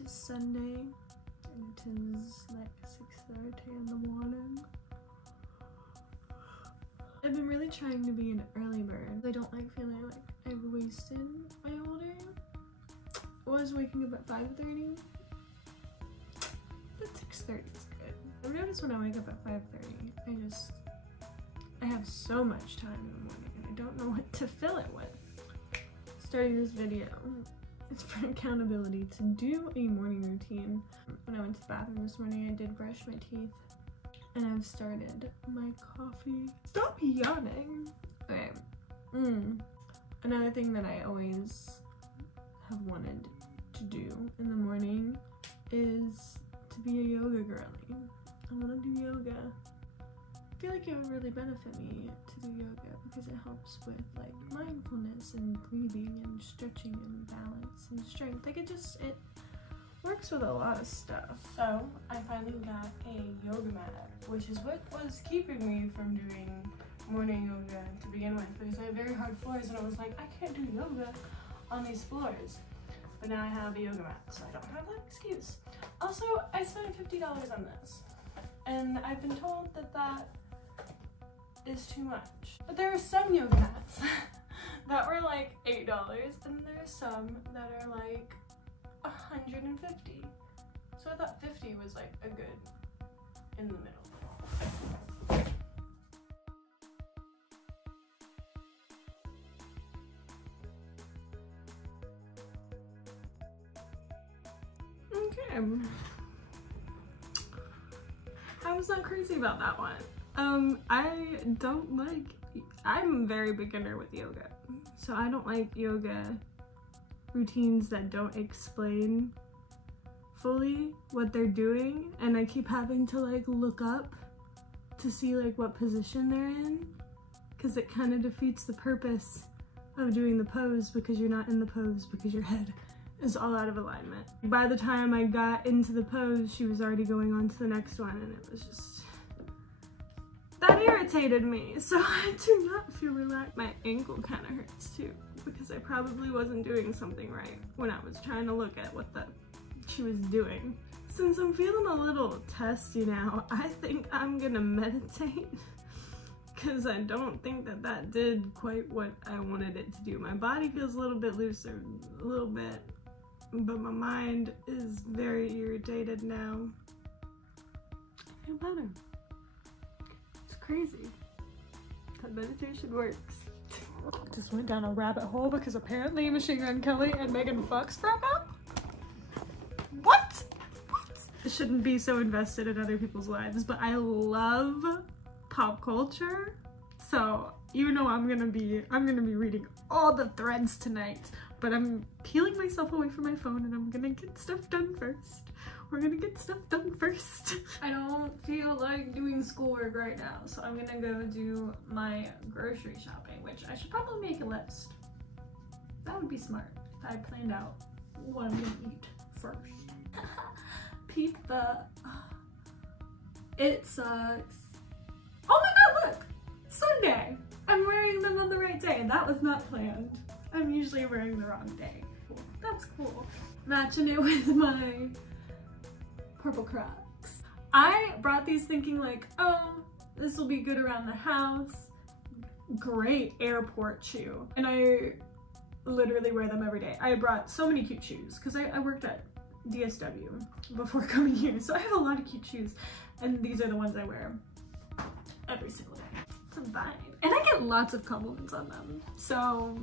It is Sunday and it is like 6:30 in the morning. I've been really trying to be an early bird. I don't like feeling like I've wasted my whole day. I was waking up at 5:30, but 6:30 is good. I've noticed when I wake up at 5:30, I have so much time in the morning and I don't know what to fill it with. Starting this video is for accountability to do a morning routine. When I went to the bathroom this morning, I did brush my teeth and I've started my coffee. Stop yawning. Okay. Another thing that I always have wanted to do in the morning is to be a yoga girly. I want to do yoga. I feel like it would really benefit me to do yoga because it helps with like mindfulness and breathing and stretching and balance and strength. Like it works with a lot of stuff. So I finally got a yoga mat, which is what was keeping me from doing morning yoga to begin with, because I have very hard floors and I was like, I can't do yoga on these floors. But now I have a yoga mat, so I don't have that excuse. Also, I spent $50 on this, and I've been told that that is too much. But there are some yoga mats that were like $8, and there are some that are like $150. So I thought 50 was like a good in the middle. Okay. I was not crazy about that one. I'm very beginner with yoga, so I don't like yoga routines that don't explain fully what they're doing, and I keep having to like look up to see like what position they're in, because it kind of defeats the purpose of doing the pose, because you're not in the pose because your head is all out of alignment. By the time I got into the pose, she was already going on to the next one, and it was just, that irritated me. So I do not feel relaxed. My ankle kind of hurts too, because I probably wasn't doing something right when I was trying to look at what she was doing. Since I'm feeling a little testy now, I think I'm gonna meditate, because I don't think that did quite what I wanted it to do. My body feels a little bit looser, a little bit, but my mind is very irritated now. I feel better. It's crazy that meditation works. Just went down a rabbit hole because apparently Machine Gun Kelly and Megan Fox broke up? What? I shouldn't be so invested in other people's lives, but I love pop culture. So even though I'm gonna be reading all the threads tonight, but I'm peeling myself away from my phone and I'm gonna get stuff done first. We're gonna get stuff done first. I don't feel like doing schoolwork right now, so I'm gonna go do my grocery shopping, which I should probably make a list. That would be smart if I planned out what I'm gonna eat first. Peep the, it sucks. Oh my god, look! Sunday! I'm wearing them on the right day. That was not planned. I'm usually wearing the wrong day. Cool. That's cool. Matching it with my purple Crocs. I brought these thinking like, oh, this will be good around the house. Great airport shoe. And I literally wear them every day. I brought so many cute shoes because I worked at DSW before coming here. So I have a lot of cute shoes, and these are the ones I wear every single day. It's a vibe. And I get lots of compliments on them. So,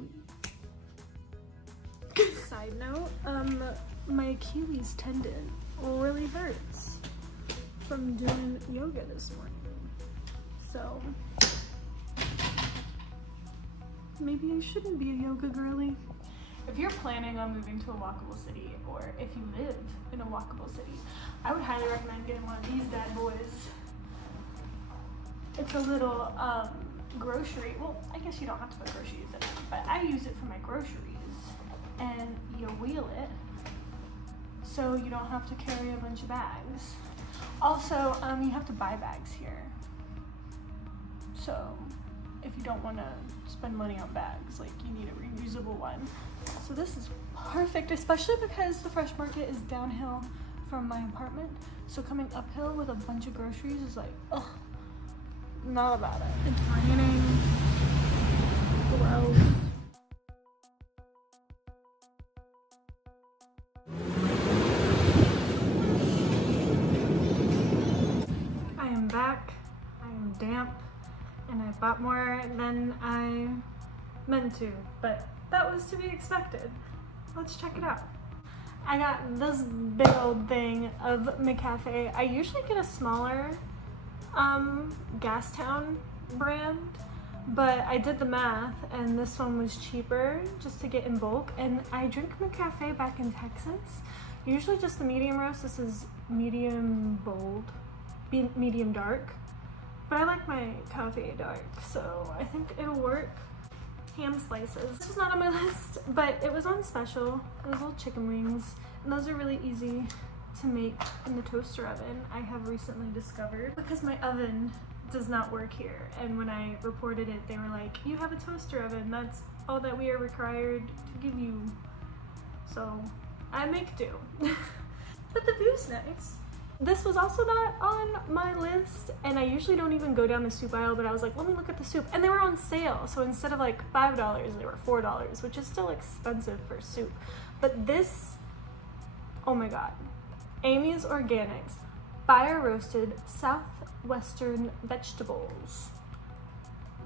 side note, my Achilles tendon really hurts from doing yoga this morning. So, maybe I shouldn't be a yoga girly. If you're planning on moving to a walkable city, or if you live in a walkable city, I would highly recommend getting one of these bad boys. It's a little grocery, well, I guess you don't have to put groceries in it, but I use it for my groceries. And you wheel it so you don't have to carry a bunch of bags. Also, you have to buy bags here. So if you don't want to spend money on bags, like, you need a reusable one. So this is perfect, especially because the Fresh Market is downhill from my apartment. So coming uphill with a bunch of groceries is like, ugh, not about it. It's raining. Gross. I am back. I am damp, and I bought more than I meant to, but that was to be expected. Let's check it out. I got this big old thing of McCafe. I usually get a smaller Gastown brand, but I did the math and this one was cheaper just to get in bulk. And I drink McCafe back in Texas. Usually just the medium roast. This is medium bold, medium dark, but I like my coffee dark, so I think it'll work. Ham slices. This was not on my list, but it was on special. It was little chicken wings, and those are really easy to make in the toaster oven, I have recently discovered, because my oven does not work here. And when I reported it, they were like, you have a toaster oven, that's all that we are required to give you. So I make do. But the view's nice. This was also not on my list, and I usually don't even go down the soup aisle, but I was like, let me look at the soup. And they were on sale, so instead of like $5, they were $4, which is still expensive for soup. But this, oh my God. Amy's Organics Fire Roasted Southwestern Vegetables.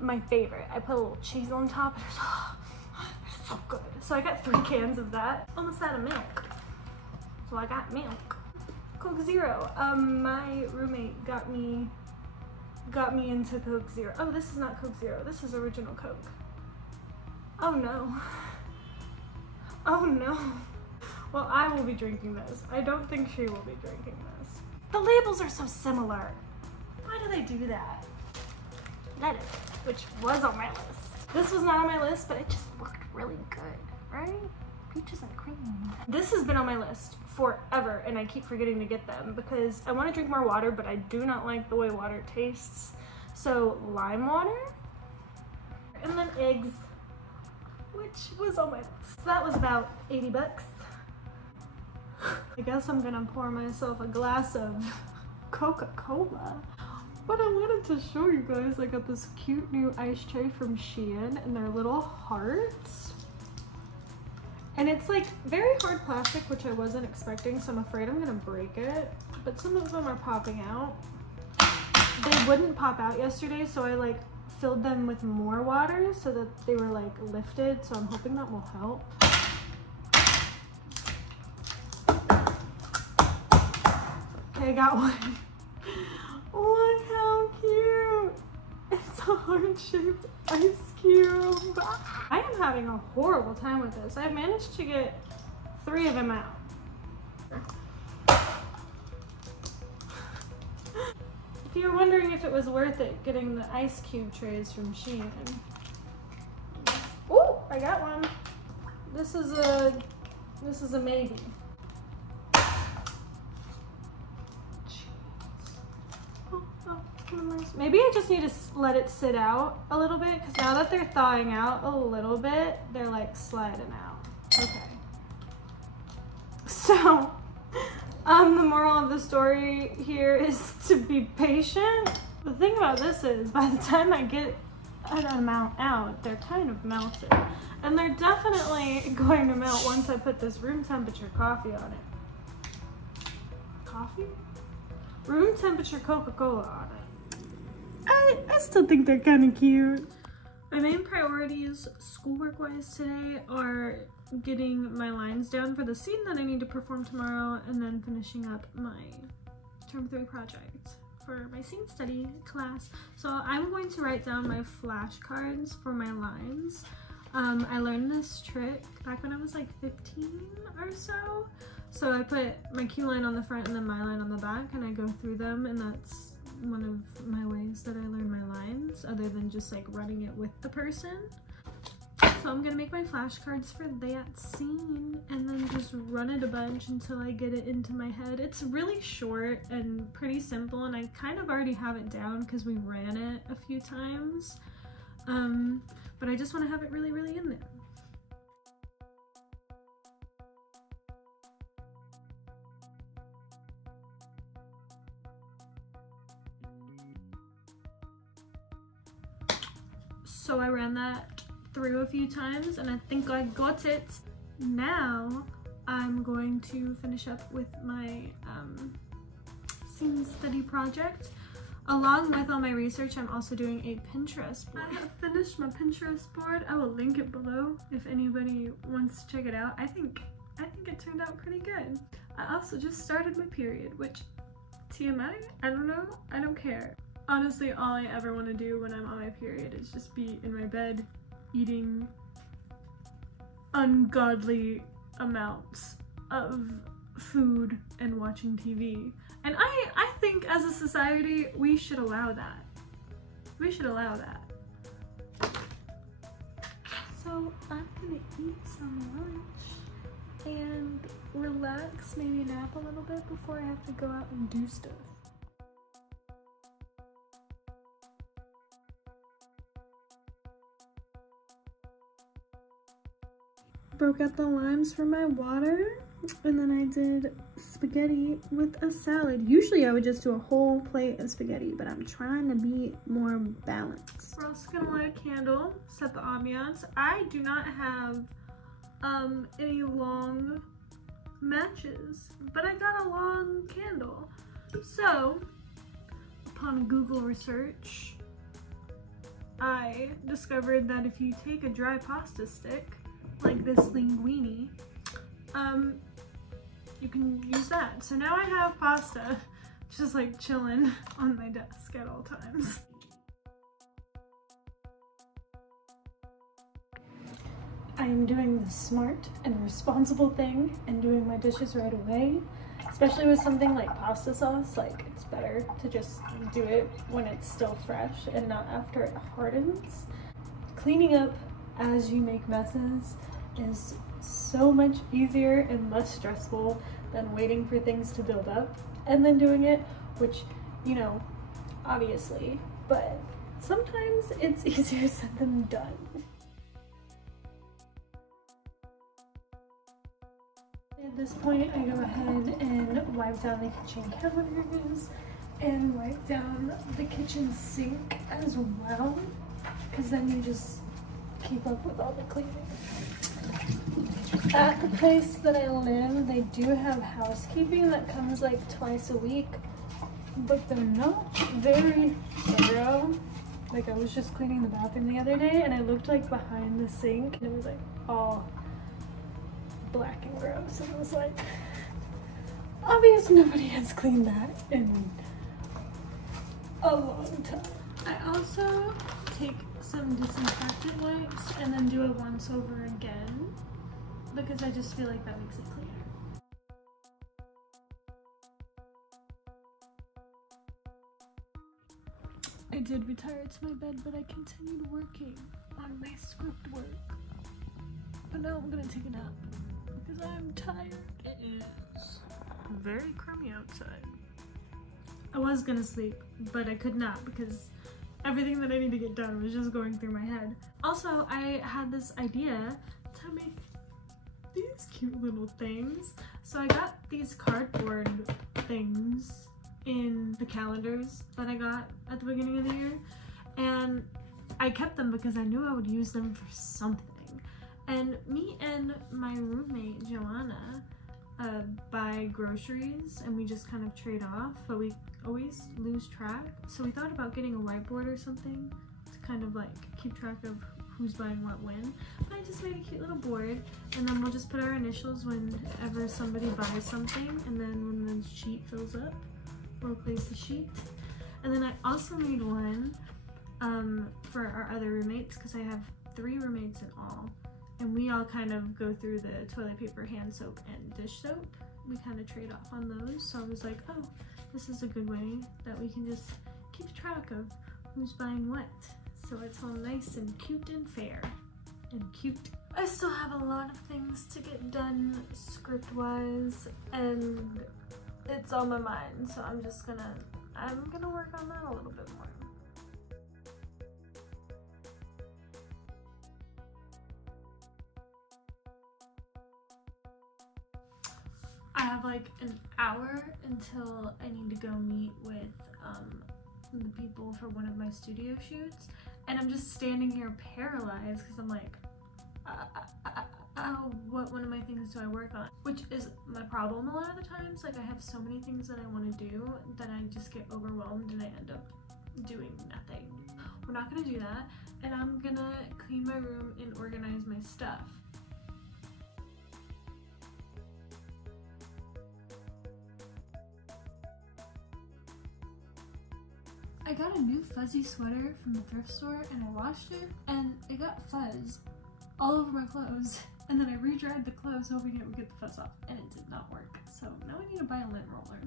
My favorite. I put a little cheese on top, and it's so good. So I got 3 cans of that. Almost out of milk. So I got milk. Coke Zero. My roommate got me into Coke Zero. Oh, this is not Coke Zero. This is original Coke. Oh no. Oh no. Well, I will be drinking this. I don't think she will be drinking this. The labels are so similar. Why do they do that? Lettuce, which was on my list. This was not on my list, but it just looked really good, right? Peaches and cream. This has been on my list forever, and I keep forgetting to get them because I want to drink more water, but I do not like the way water tastes. So lime water, and then eggs, which was on my list. So that was about 80 bucks. I guess I'm gonna pour myself a glass of Coca-Cola. But I wanted to show you guys, I got this cute new ice tray from Shein, and they're little hearts. And it's like very hard plastic, which I wasn't expecting, so I'm afraid I'm gonna break it. But some of them are popping out. They wouldn't pop out yesterday, so I like filled them with more water so that they were like lifted, so I'm hoping that will help. Okay, I got one. Look how cute. It's a heart-shaped ice cube. I am having a horrible time with this. I managed to get 3 of them out. If you were wondering if it was worth it getting the ice cube trays from Shein. Ooh, I got one. This is a maybe. Maybe I just need to let it sit out a little bit, because now that they're thawing out a little bit, they're like sliding out. Okay. So, the moral of the story here is to be patient. The thing about this is, by the time I get an amount out, they're kind of melted. And they're definitely going to melt once I put this room temperature coffee on it. Coffee? Room temperature Coca-Cola on it. I still think they're kind of cute. My main priorities schoolwork-wise today are getting my lines down for the scene that I need to perform tomorrow, and then finishing up my term 3 project for my scene study class. So I'm going to write down my flashcards for my lines. I learned this trick back when I was like 15 or so. So I put my cue line on the front and then my line on the back, and I go through them, and that's one of my ways that I learn my lines, other than just like running it with the person. So I'm gonna make my flashcards for that scene and then just run it a bunch until I get it into my head. It's really short and pretty simple, and I kind of already have it down because we ran it a few times, but I just want to have it really in there. So I ran that through a few times and I think I got it. Now I'm going to finish up with my scene study project. Along with all my research, I'm also doing a Pinterest board. I have finished my Pinterest board. I will link it below if anybody wants to check it out. I think it turned out pretty good. I also just started my period, which TMI, I don't know, I don't care. Honestly, all I ever want to do when I'm on my period is just be in my bed eating ungodly amounts of food and watching TV. And I think as a society, we should allow that. We should allow that. So I'm gonna eat some lunch and relax, maybe nap a little bit before I have to go out and do stuff. Broke out the limes for my water, and then I did spaghetti with a salad. Usually I would just do a whole plate of spaghetti, but I'm trying to be more balanced. We're also gonna light a candle, set the ambiance. I do not have any long matches, but I got a long candle. So, upon Google research, I discovered that if you take a dry pasta stick, like this linguine, you can use that. So now I have pasta just like chilling on my desk at all times. I am doing the smart and responsible thing and doing my dishes right away, especially with something like pasta sauce. Like, it's better to just do it when it's still fresh and not after it hardens. Cleaning up as you make messes is so much easier and less stressful than waiting for things to build up and then doing it, which, you know, obviously, but sometimes it's easier said than done. At this point, I go ahead and wipe down the kitchen counters and wipe down the kitchen sink as well, because then you just keep up with all the cleaning. At the place that I live, they do have housekeeping that comes like twice a week, but they're not very thorough. Like, I was just cleaning the bathroom the other day and I looked like behind the sink and it was like all black and gross, and I was like, obvious nobody has cleaned that in a long time. I also take some disinfectant wipes and then do it once over again because I just feel like that makes it cleaner. I did retire to my bed, but I continued working on my script work. But now I'm gonna take a nap because I'm tired. It is very crummy outside. I was gonna sleep, but I could not because everything that I need to get done was just going through my head. Also, I had this idea to make these cute little things. So I got these cardboard things in the calendars that I got at the beginning of the year, and I kept them because I knew I would use them for something. And me and my roommate Joana buy groceries and we just kind of trade off, but we always lose track. So we thought about getting a whiteboard or something to kind of like keep track of who's buying what when. But I just made a cute little board, and then we'll just put our initials whenever somebody buys something, and then when the sheet fills up, we'll replace the sheet. And then I also made one for our other roommates because I have 3 roommates in all. And we all kind of go through the toilet paper, hand soap, and dish soap. We kind of trade off on those. So I was like, oh, this is a good way that we can just keep track of who's buying what. So it's all nice and cute and fair and cute. I still have a lot of things to get done script-wise, and it's on my mind. So I'm gonna work on that a little bit more. I have like an hour until I need to go meet with the people for one of my studio shoots, and I'm just standing here paralyzed because I'm like, what one of my things do I work on? Which is my problem a lot of the times. Like I have so many things that I want to do that I just get overwhelmed and I end up doing nothing. We're not gonna do that, and I'm gonna clean my room and organize my stuff. I got a new fuzzy sweater from the thrift store and I washed it and it got fuzz all over my clothes, and then I re-dried the clothes hoping it would get the fuzz off, and it did not work. So now I need to buy a lint roller.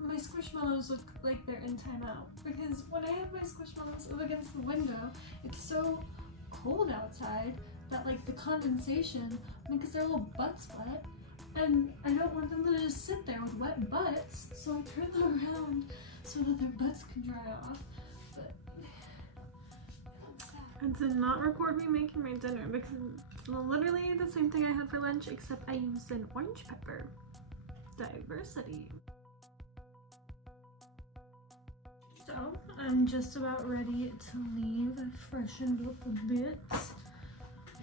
My squishmallows look like they're in timeout because when I have my squishmallows up against the window, it's so cold outside that like the condensation makes their little butts wet, and I don't want them to just sit there with wet butts, so I turn them around so that their butts can dry off. But and to not record me making my dinner because it's literally the same thing I had for lunch except I used an orange pepper. Diversity. So I'm just about ready to leave. I freshened up a bit.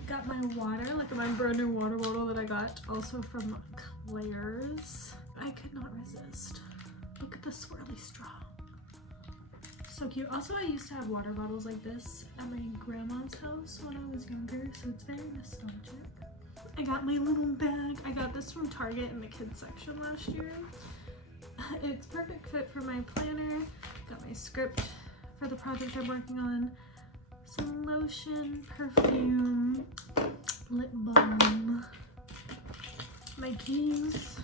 Got my water, like my brand new water bottle that I got also from Claire's. I could not resist. Look at the swirly straw. So cute. Also, I used to have water bottles like this at my grandma's house when I was younger, so it's very nostalgic. I got my little bag. I got this from Target in the kids section last year. It's perfect fit for my planner. Got my script for the project I'm working on. Some lotion, perfume, lip balm, my keys,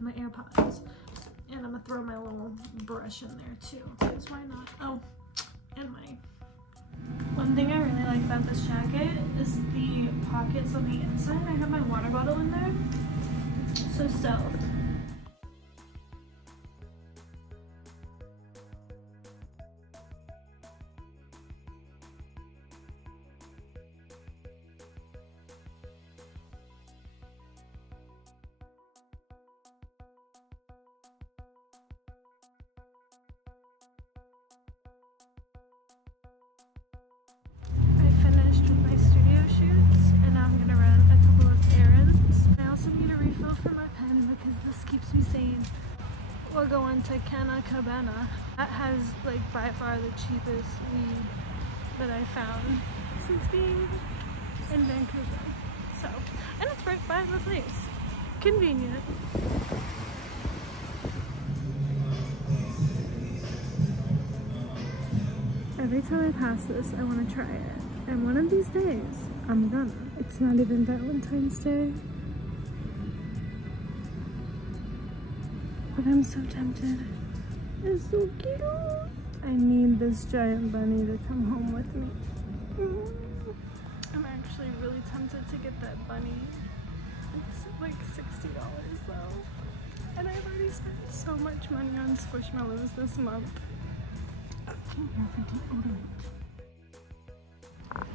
my AirPods, and I'm gonna throw my little brush in there too, because why not? Oh, and my... One thing I really like about this jacket is the pockets on the inside. I have my water bottle in there, so stealth. Keeps me sane. We'll go into Canna Cabana. That has like by far the cheapest weed that I found since being in Vancouver. So, and it's right by the place. Convenient. Every time I pass this, I want to try it. And one of these days, I'm gonna. It's not even Valentine's Day. But I'm so tempted. It's so cute. I need this giant bunny to come home with me. I'm actually really tempted to get that bunny. It's like $60 though. And I've already spent so much money on Squishmallows this month. I can't hear for deodorant.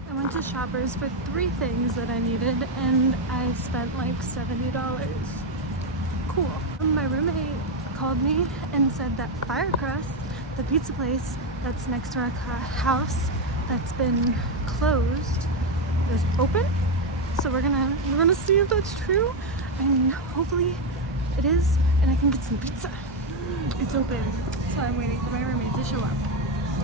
I went to Shoppers for 3 things that I needed and I spent like $70. Cool. My roommate called me and said that Firecrust, the pizza place that's next to our house that's been closed, is open. So we're gonna see if that's true, and hopefully it is, and I can get some pizza. It's open, so I'm waiting for my roommate to show up.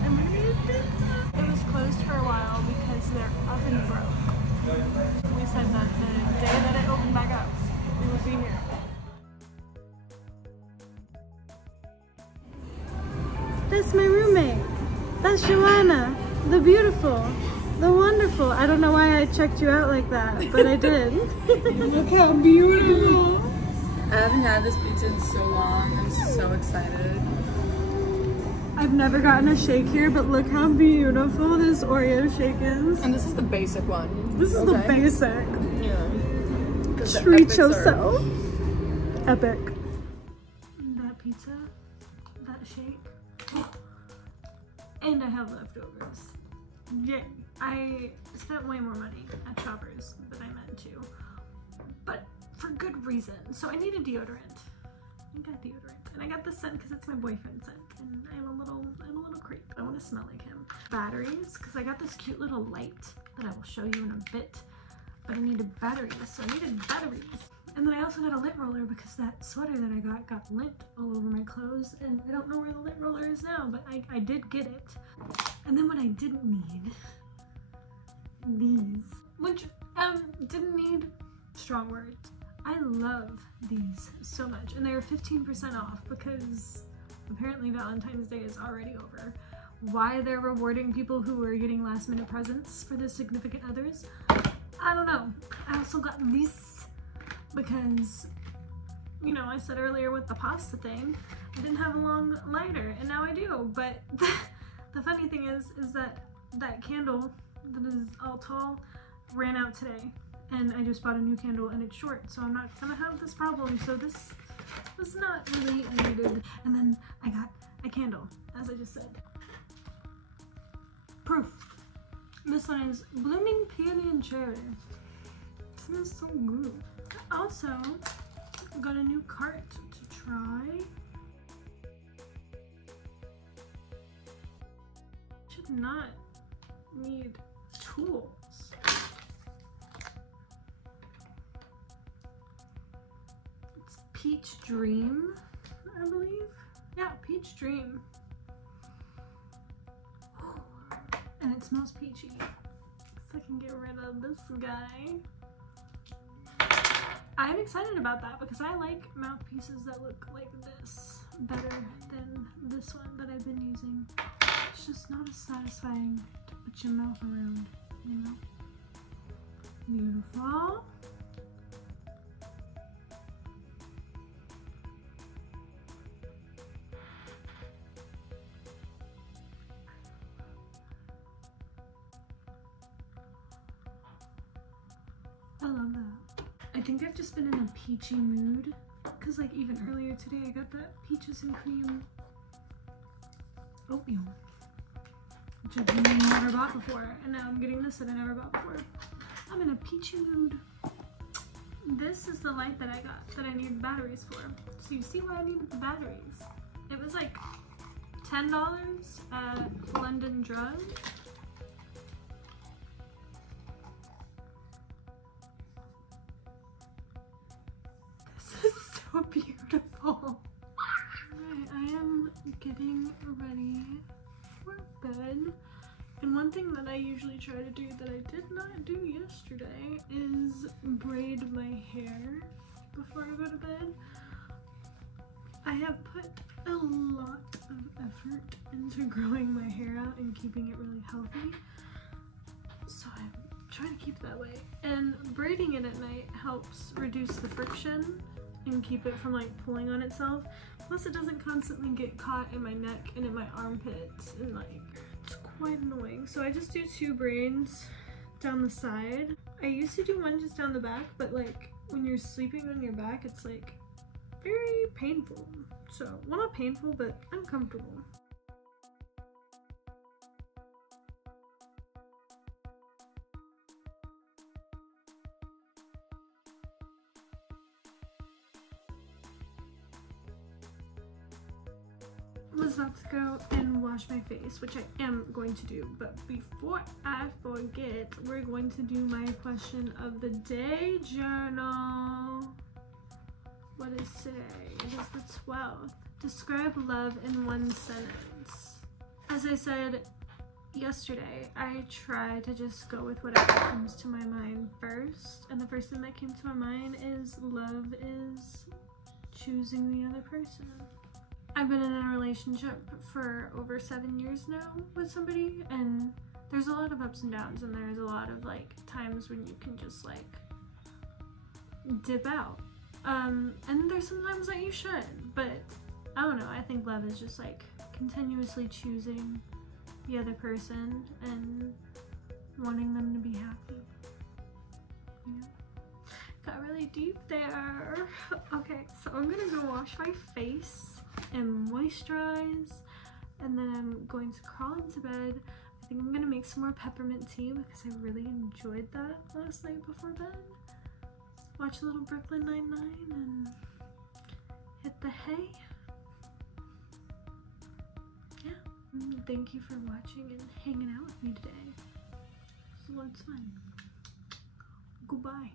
And we're gonna get pizza. It was closed for a while because their oven broke. We said that the day that it opened back up, we would be here. That's my roommate. That's Joana, the beautiful, the wonderful. I don't know why I checked you out like that, but I did. Look how beautiful. I haven't had this pizza in so long. I'm so excited. I've never gotten a shake here, but look how beautiful this Oreo shake is. And this is the basic one. This is the basic. Yeah. Treat yourself. Epic. That pizza, that shake. And I have leftovers. Yay. I spent way more money at Shoppers than I meant to, but for good reason. So I need a deodorant. I got deodorant, and I got this scent because it's my boyfriend's scent, and I'm a little creep. I want to smell like him. Batteries, because I got this cute little light that I will show you in a bit, but I needed batteries, so I needed batteries. And then I also got a lint roller because that sweater that I got lint all over my clothes, and I don't know where the lint roller is now, but I did get it. And then what I didn't need, these, which didn't need, strong words. I love these so much, and they're 15% off because apparently Valentine's Day is already over. Why they're rewarding people who are getting last minute presents for their significant others, I don't know. I also got this because, you know, I said earlier with the pasta thing, I didn't have a long lighter, and now I do. But the funny thing is that candle that is all tall ran out today, and I just bought a new candle and it's short, so I'm not gonna have this problem. So this was not really needed. And then I got a candle, as I just said. Proof. This one is Blooming Peony and Cherry. It smells so good. I also got a new cart to try. Should not need tools. It's Peach Dream, I believe. Yeah, Peach Dream. And it smells peachy. So I can get rid of this guy. I'm excited about that because I like mouthpieces that look like this better than this one that I've been using. It's just not as satisfying to put your mouth around, you know? Beautiful. I love that. I think I've just been in a peachy mood because like even earlier today I got that peaches and cream oatmeal, which I've never bought before, and now I'm getting this that I never bought before. I'm in a peachy mood. This is the light that I got that I need batteries for. So you see why I needed the batteries. It was like $10 at London Drug. So beautiful. Alright, I am getting ready for bed. And one thing that I usually try to do that I did not do yesterday is braid my hair before I go to bed. I have put a lot of effort into growing my hair out and keeping it really healthy. So I'm trying to keep it that way. And braiding it at night helps reduce the friction and keep it from like pulling on itself. Plus it doesn't constantly get caught in my neck and in my armpits, and like it's quite annoying. So I just do 2 braids down the side. I used to do one just down the back, but like when you're sleeping on your back it's like very painful. So, well, not painful, but uncomfortable. Was about to go and wash my face, which I am going to do, but before I forget, we're going to do my question of the day journal. What is today? It is the 12th. Describe love in 1 sentence. As I said yesterday, I try to just go with whatever comes to my mind first, and the first thing that came to my mind is love is choosing the other person. I've been in a relationship for over 7 years now with somebody, and there's a lot of ups and downs, and there's a lot of like times when you can just like dip out. And there's some times that you should, but I don't know, I think love is just like continuously choosing the other person and wanting them to be happy. Yeah. Got really deep there. Okay, so I'm gonna go wash my face and moisturize, and then I'm going to crawl into bed. I think I'm gonna make some more peppermint tea because I really enjoyed that last night before bed. Watch a little Brooklyn Nine-Nine and hit the hay. Yeah. Thank you for watching and hanging out with me today. This was fun. Goodbye.